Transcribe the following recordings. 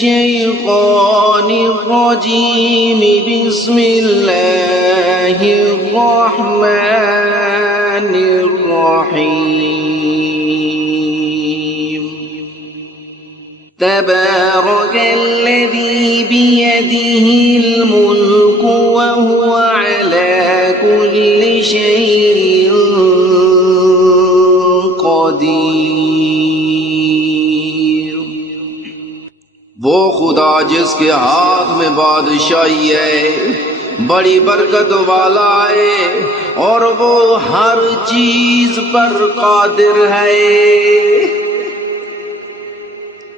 الشيطان الرجيم بسم الله الرحمن الرحيم تبارك الذي بيده الملك وهو على كل شيء قدير۔ وہ خدا جس کے ہاتھ میں بادشاہی ہے، بڑی برکت والا ہے، اور وہ ہر چیز پر قادر ہے۔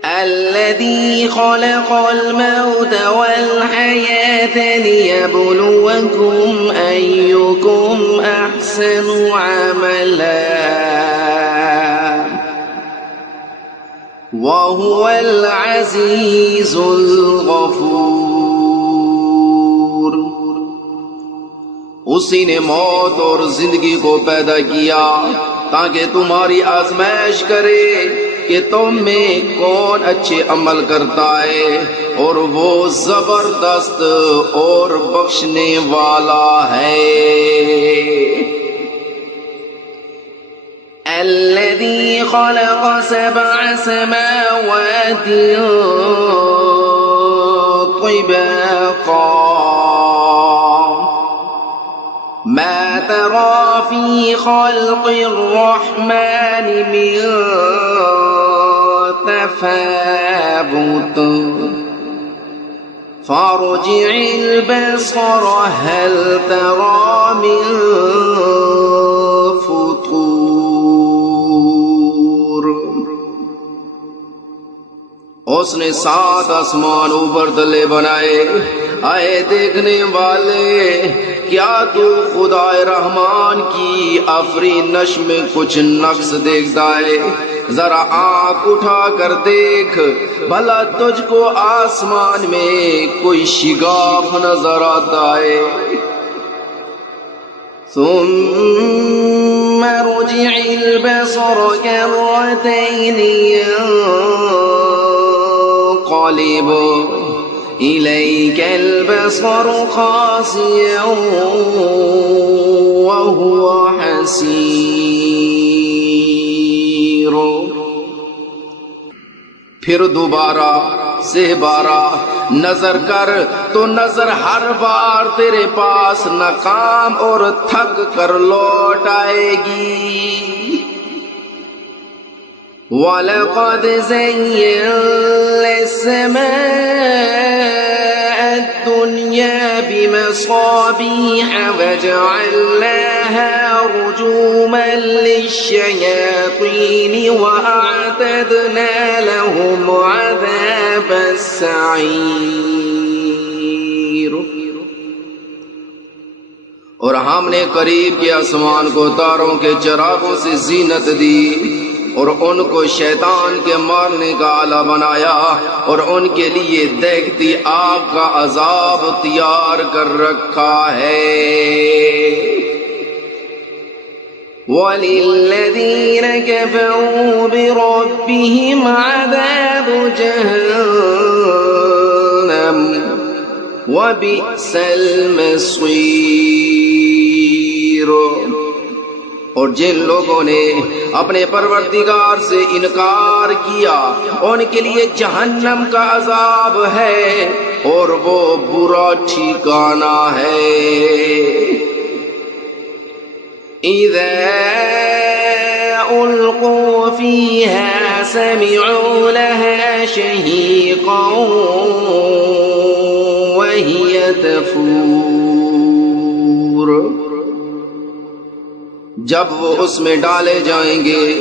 الذي خلق الموت والحياة ليبلوكم أيكم أحسن عملا وهو العزيز الغفور۔ اسی نے موت اور زندگی کو پیدا کیا تاکہ تمہاری آزمائش کرے کہ تم میں کون اچھے عمل کرتا ہے، اور وہ زبردست اور بخشنے والا ہے۔ الذي خلق 7 سماوات طباقا ما ترى في خلق الرحمن من تفاوت فارجع البصر هل ترى من فطور۔ اس نے 7 آسمان اوپر تلے بنائے۔ آئے دیکھنے والے، کیا تو خدا رحمان کی آفرینش میں کچھ نقص دیکھتا ہے؟ ذرا آنکھ اٹھا کر دیکھ، بھلا تجھ کو آسمان میں کوئی شگاف نظر آتا ہے؟ ثم رجع البصر كرتين ينقلب إليك البصر خاسئا وهو حسير۔ پھر دوبارہ سے بارہ نظر کر تو نظر ہر بار تیرے پاس ناکام اور تھک کر لوٹ آئے گی۔ وَلَقَدْ زَيَّنَّا السَّمَاءَ الدُّنْيَا بِمَصَابِيحَ وَجَعَلْنَاهَا رُجُومًا لِلشَّيَاطِينِ وَأَعْتَدْنَا لَهُمْ عَذَابَ السَّعِيرِ۔ اور ہم نے قریب کے آسمان کو تاروں کے چراغوں سے زینت دی، اور ان کو شیطان کے مارنے کا آلہ بنایا، اور ان کے لیے دیکھتی آگ کا عذاب تیار کر رکھا ہے۔ وَلِلَّذِينَ كَفَرُوا بِرَبِّهِمْ عَذَابُ جَهَنَّمَ وَبِئْسَ الْمَصِيرُ۔ اور جن لوگوں نے اپنے پروردگار سے انکار کیا، ان کے لیے جہنم کا عذاب ہے، اور وہ برا ٹھکانہ ہے۔ اِذَا أُلْقُوا فِيهَا سَمِعُوا لَهَا شَهِيقًا وَهِيَ تَفُورُ۔ جب وہ اس میں ڈالے جائیں گے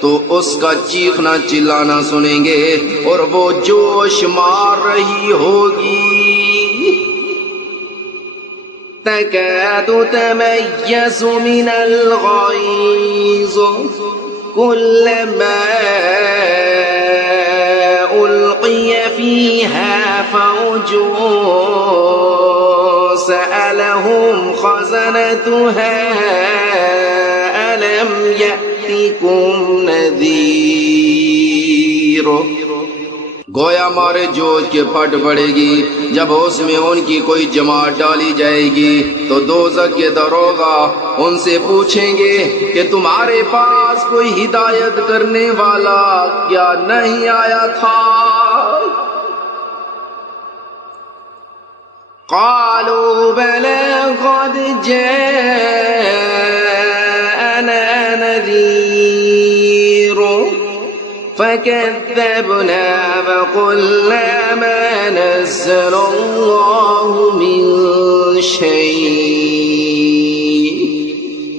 تو اس کا چیخنا چلانا سنیں گے، اور وہ جوش مار رہی ہوگی۔ تَكَادُ تَمَيَّزُ مِنَ الْغَيْظِ كُلَّمَا أُلْقِيَ فِيهَا فَوْجٌ سَأَلَهُمْ خَزَنَتُهَا أَلَمْ يَأْتِكُمْ نَذِيرٌ۔ گویا مارے جوش کے پھٹ پڑے گی۔ جب اس میں ان کی کوئی جماعت ڈالی جائے گی تو دوزخ کے دروغہ ان سے پوچھیں گے کہ تمہارے پاس کوئی ہدایت کرنے والا کیا نہیں آیا تھا؟ قالوا بلى قد جاءنا نذير فكذبنا فقلنا ما نزل الله من شيء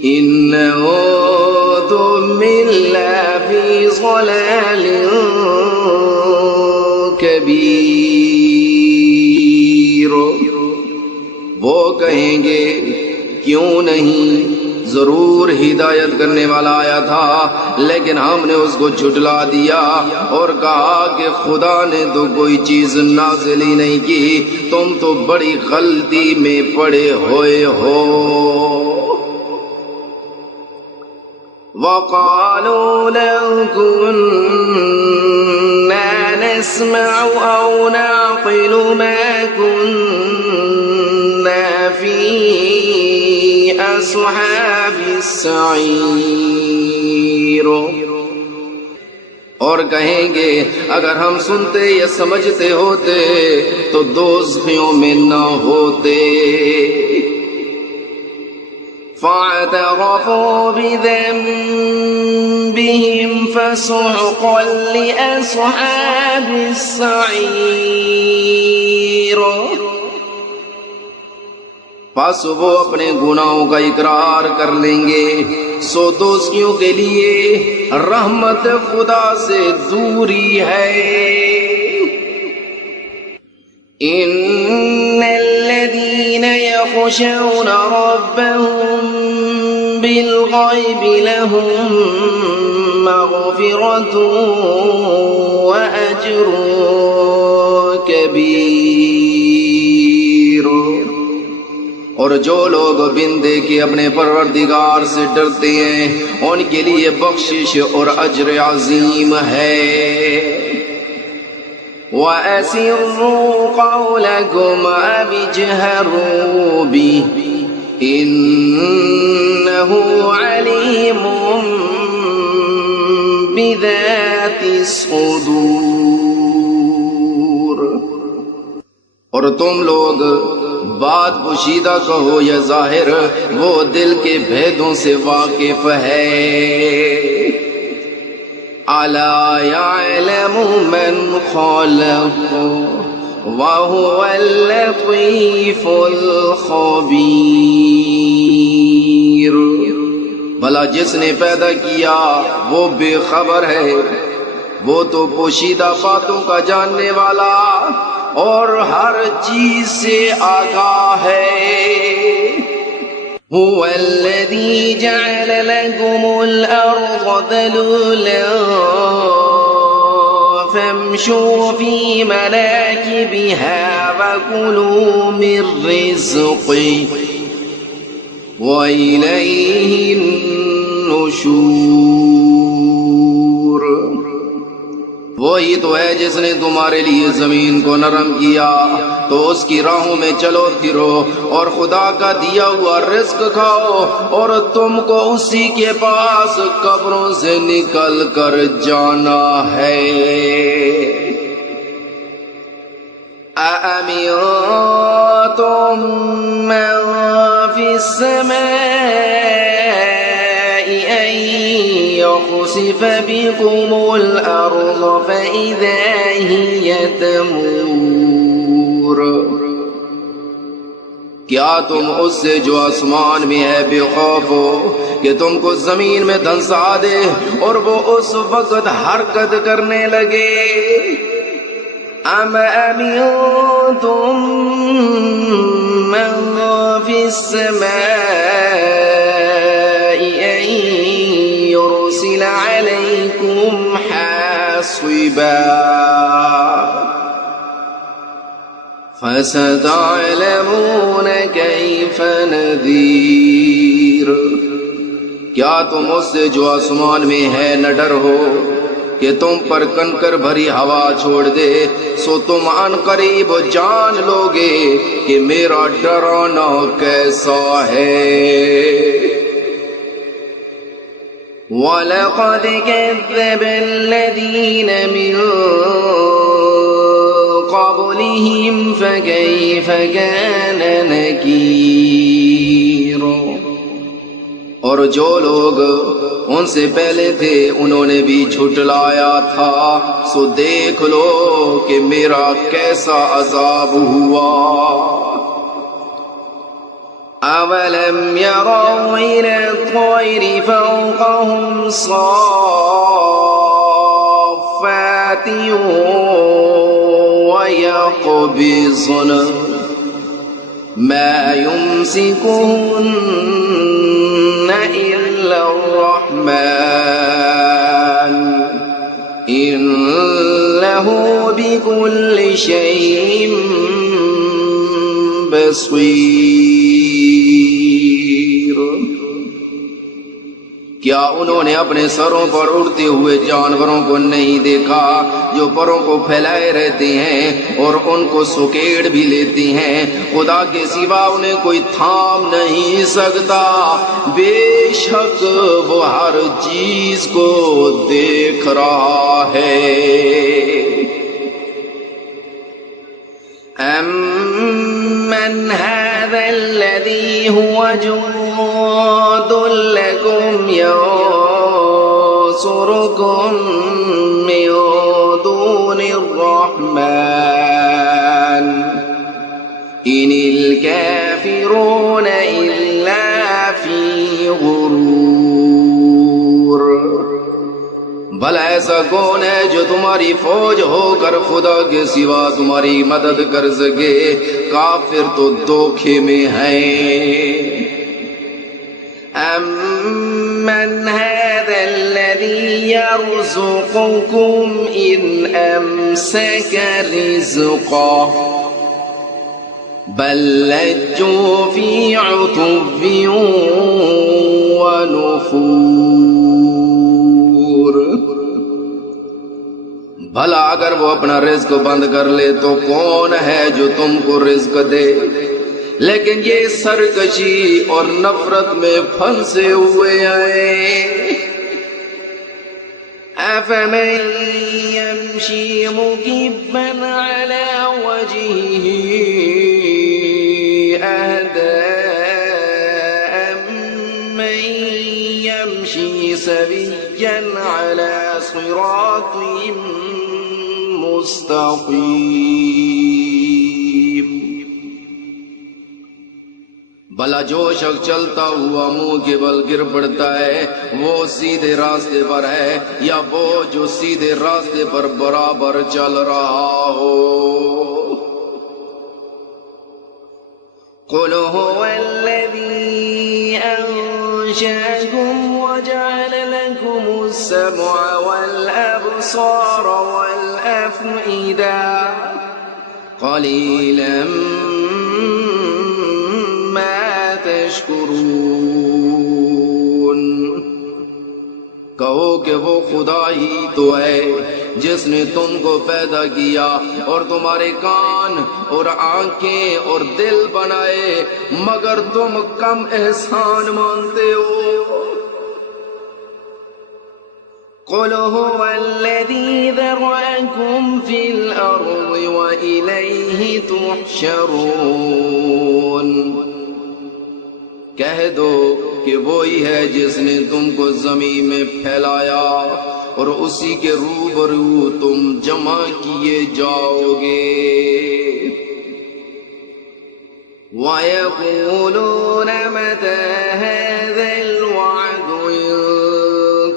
إن أنتم إلا في ضلال كبير۔ وہ کہیں گے کیوں نہیں، ضرور ہدایت کرنے والا آیا تھا لیکن ہم نے اس کو جھٹلا دیا اور کہا کہ خدا نے تو کوئی چیز نازل ہی نہیں کی، تم تو بڑی غلطی میں پڑے ہوئے ہو۔ وقالوا لو كنا نسمع أو نعقل ما كنا في أصحاب السعير۔ اور کہیں گے اگر ہم سنتے یا سمجھتے ہوتے تو دوزخیوں میں نہ ہوتے۔ فاعترفوا بذنبهم فسحقا لأصحاب السعير۔ پس وہ اپنے گناہوں کا اقرار کر لیں گے، سو دوزخیوں کے لیے رحمت خدا سے دوری ہے۔ إن الذين يخشون ربهم بالغيب لهم مغفرة وأجر كبير۔ اور جو لوگ بن دیکھے اپنے پروردگار سے ڈرتے ہیں ان کے لیے بخشش اور اجر عظیم ہے۔ وَأَسِرُّوا قَوْلَكُمْ أَوِ اجْهَرُوا بِهِ إِنَّهُ عَلِيمٌ بِذَاتِ الصُّدُورِ۔ اور تم لوگ بات پوشیدہ کہو یا ظاہر، وہ دل کے بھیدوں سے واقف ہے۔ أَلَا يَعْلَمُ مَنْ خَلَقَ وَهُوَ اللَّطِيفُ الْخَبِيرُ۔ بھلا جس نے پیدا کیا وہ بے خبر ہے، وہ تو پوشیدہ باتوں کا جاننے والا اور ہر چیز سے آگاہ ہے۔ هو الذي جعل لكم الأرض ذلولا فامشوا في مناكبها وكلوا من رزقه وإليه النشور۔ وہی تو ہے جس نے تمہارے لیے زمین کو نرم کیا تو اس کی راہوں میں چلو پھرو اور خدا کا دیا ہوا رزق کھاؤ، اور تم کو اسی کے پاس قبروں سے نکل کر جانا ہے۔ أَأَمِنتُم مَّن فِي السَّمَاءِ أَن يَخْسِفَ بِكُمُ الْأَرْضَ فَإِذَا هِيَ تَمُورُ۔ کیا تم اس سے جو آسمان میں ہے بے خوف ہو کہ تم کو زمین میں دھنسا دے اور وہ اس وقت حرکت کرنے لگے؟ أَمْ أَمِنتُم مَّن فِي السَّمَاءِ أَن يُرْسِلَ عَلَيْكُمْ حَاصِبًا فَسَتَعْلَمُونَ كَيْفَ نَذِيرٌ۔ کیا تم اس سے جو آسمان میں ہے نہ ڈر ہو کہ تم پر کنکر بھری ہوا چھوڑ دے، سو تم ان قریب جان لوگے کہ میرا ڈرانا کیسا ہے۔ وَلَقَدْ كَذَّبَ الَّذِينَ مِن قَبْلِهِمْ فَكَيْفَ كَانَ نَكِيرٌ۔ اور جو لوگ ان سے پہلے تھے انہوں نے بھی جھٹلایا تھا، سو دیکھ لو کہ میرا کیسا عذاب ہوا۔ أَوَلَمْ يَرَوْا إِلَى الطَّيْرِ فَوْقَهُمْ صَافَّاتٍ وَيَقْبِضْنَ مَا يُمْسِكُهُنَّ إِلَّا الرَّحْمَنُ إِنَّهُ بِكُلِّ شَيْءٍ بَصِيرٌ۔ کیا انہوں نے اپنے سروں پر اڑتے ہوئے جانوروں کو نہیں دیکھا جو پروں کو پھیلائے رہتے ہیں اور ان کو سکیڑ بھی لیتی ہیں؟ خدا کے سوا انہیں کوئی تھام نہیں سکتا، بے شک وہ ہر چیز کو دیکھ رہا ہے۔ أَمَّنْ هَذَا الَّذِي هُوَ جُندٌ لَكُمْ يَنصُرُكُم مِّن دُونِ الرَّحْمَنِ إِنِ الْكَافِرُونَ إِلَّا فِي غُرُورٍ۔ بھلا ایسا کون ہے جو تمہاری فوج ہو کر خدا کے سوا تمہاری مدد کر سکے؟ کافر تو دھوکے میں ہیں۔ أَمَّنْ هَذَا الَّذِي يَرْزُقُكُمْ إِنْ أَمْسَكَ رِزْقَهُ بَل لَّجُّوا فِي عُتُوٍّ وَنُفُورٍ۔ بھلا اگر وہ اپنا رزق بند کر لے تو کون ہے جو تم کو رزق دے؟ لیکن یہ سرکشی اور نفرت میں پھنسے ہوئے ہیں۔ أَفَمَن يَمْشِي مُكِبًّا عَلَى وَجْهِهِ أَهْدَىٰ أَمَّن يَمْشِي سَوِيًّا عَلَى صِرَاطٍ مستقیم۔ بھلا جو شخص چلتا ہوا منہ کے بل گر پڑتا ہے وہ سیدھے راستے پر ہے یا وہ جو سیدھے راستے پر برابر چل رہا ہو؟ قُلْ هُوَ الَّذِي أَنشَأَكُمْ وَجَعَلَ لَكُمُ السَّمْعَ وَالْأَبْصَارَ وَالْأَفْئِدَةَ قَلِيلًا مَا تَشْكُرُونَ۔ کہو کہ وہ خدا ہی تو ہے جس نے تم کو پیدا کیا اور تمہارے کان اور آنکھیں اور دل بنائے، مگر تم کم احسان مانتے ہو۔ قُلْ هُوَ الَّذِي ذَرَأَكُمْ فِي الْأَرْضِ وَإِلَيْهِ تُحْشَرُونَ۔ کہہ دو کہ وہی ہے جس نے تم کو زمین میں پھیلایا اور اسی کے روبرو تم جمع کیے جاؤ گے۔ وَيَقُولُونَ مَتَىٰ هَٰذَا الْوَعْدُ إِن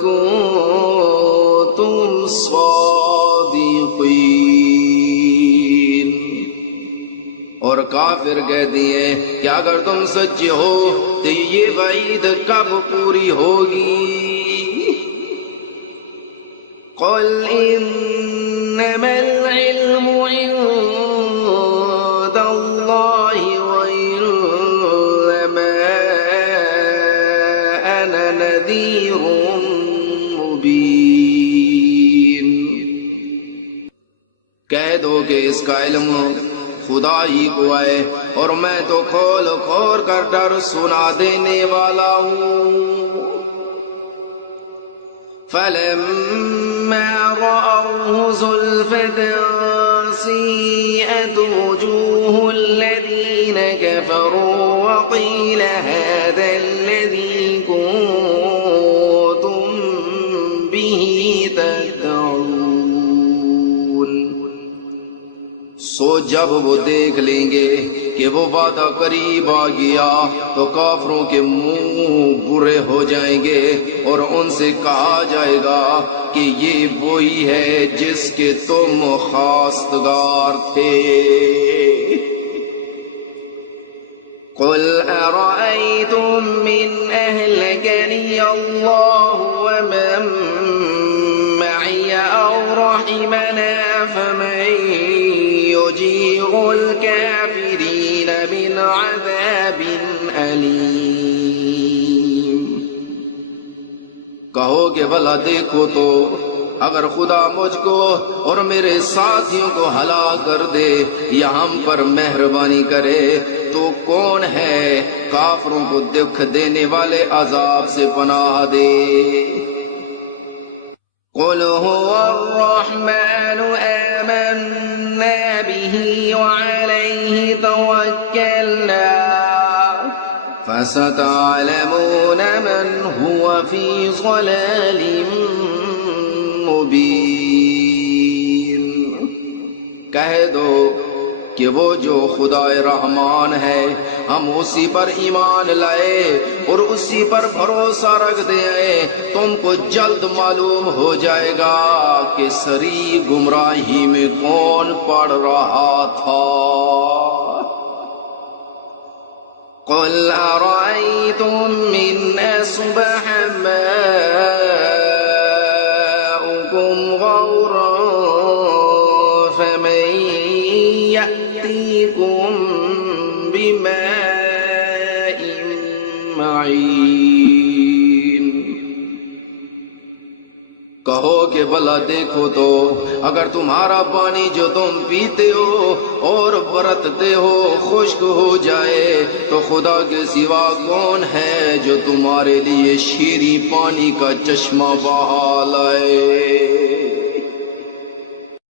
كُنتُمْ صَادِقِينَ۔ اور کافر کہتی ہیں کہ اگر تم سچے ہو تو یہ وعید کب پوری ہوگی؟ قُلْ إِنَّمَا الْعِلْمُ عِندَ اللَّهِ وَإِنَّمَا أَنَا نَذِيرٌ مُّبِينٌ۔ کہہ دو کہ اس کا علم خدا ہی کو ہے اور میں تو کھول کھول کر ڈر سنا دینے والا ہوں۔ فَلَمَّا رَأَوْهُ زُلْفَةً سِيئَتْ وُجُوهُ الَّذِينَ كَفَرُوا وَقِيلَ هَذَا الَّذِي كُنتُم بِهِ تَدَّعُونَ۔ سو جب وہ دیکھ لیں گے کہ وہ وعدہ قریب آ گیا تو کافروں کے منہ برے ہو جائیں گے اور ان سے کہا جائے گا کہ یہ وہی ہے جس کے تم خواستگار تھے۔ قُلْ أَرَأَيْتُم مِّنْ أَهْلَكَنِيَ اللَّهُ وَمَن مَّعِيَ أَوْ رَحِمَنَا فَمَن يُجِيرُ الْكَافِرِينَ مِنْ عَذَابٍ أَلِيمٍ۔ کہو کہ بھلا دیکھو تو اگر خدا مجھ کو اور میرے ساتھیوں کو ہلاک کر دے یا ہم پر مہربانی کرے تو کون ہے کافروں کو دکھ دینے والے عذاب سے پناہ دے۔ قُلْ هُوَ الرَّحْمَنُ آمَنَّا بِهِ وَعَلَيْهِ تَوَكَّلْنَا فَسَتَعْلَمُونَ مَنْ هُوَ فِي ضَلَالٍ مُبِينٍ۔ کہہ دو کہ وہ جو خدا رحمان ہے ہم اسی پر ایمان لائے اور اسی پر بھروسہ رکھتے ہیں، تم کو جلد معلوم ہو جائے گا کہ سری گمراہی میں کون پڑ رہا تھا۔ قُلْ أَرَأَيْتُم مِّنْ أَصْبَحَ مَاؤُكُمْ غَوْرًا فَمَن يَأْتِيكُم بِمَاءٍ مَّعِينٍ۔ کہو کہ بھلا دیکھو تو اگر تمہارا پانی جو تم پیتے ہو اور برتتے ہو خشک ہو جائے تو خدا کے سوا کون ہے جو تمہارے لیے شیریں پانی کا چشمہ بہا لائے۔